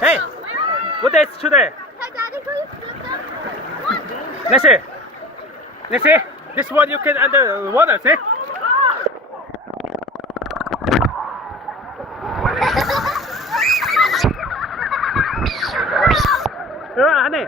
Hey! What day is today? Let's see. This one you can under water, see? honey.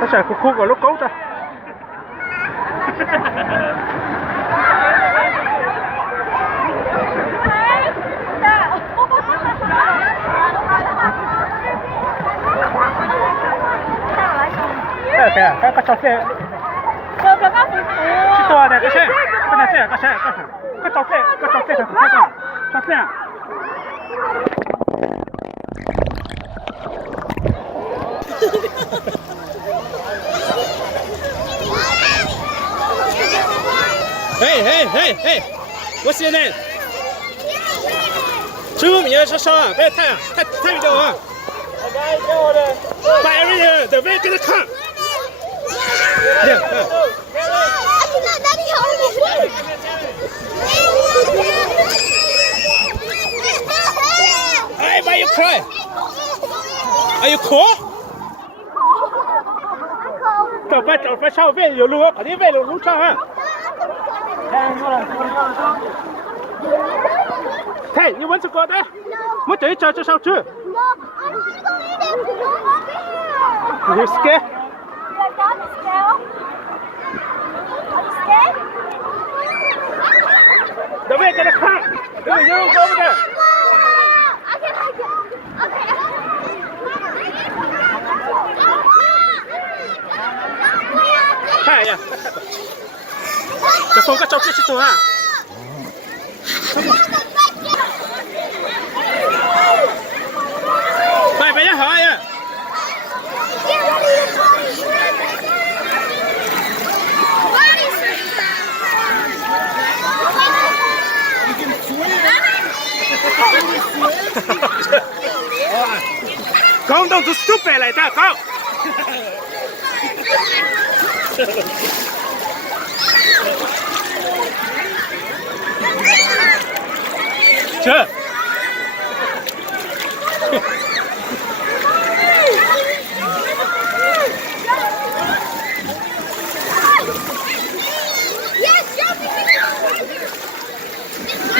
Nó sẽ khúc vào lúc cấu ra. Kìa, cái trò chơi. Chỉ to này cái xe, cái này xe, cái xe, cái trò chơi trò chơi. Hey! What's your name? 出名是啥？不要太运动啊！把 everything the way 给他看。Hey, why you cry? Are you cool? 找不上位有路，肯定为了路上啊。Hey, you want to go there? Muốn chạy cho sao chưa? You scared? The way gonna come. You go over there. Hey, yeah. Cái phong cách trong chiếc xe ha. Mày phải hỏi à. Con don't do stupid like that, go. Chưa?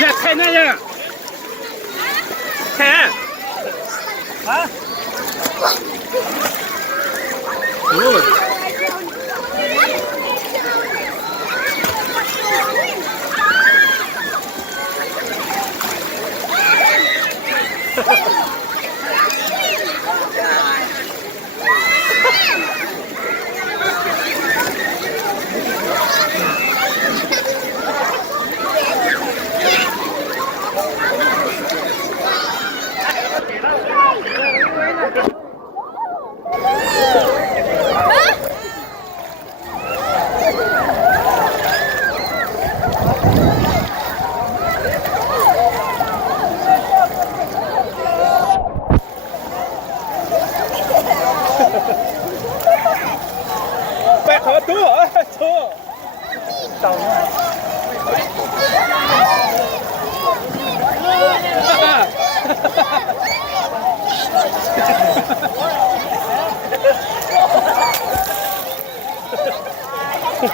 Dạ, thế này nha. Thế à? Hả? Ui. 这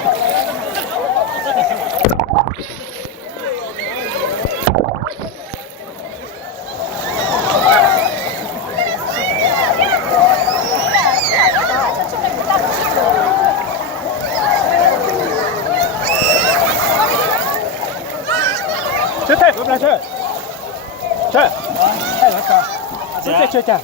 太不来这，这太难看，直接去干。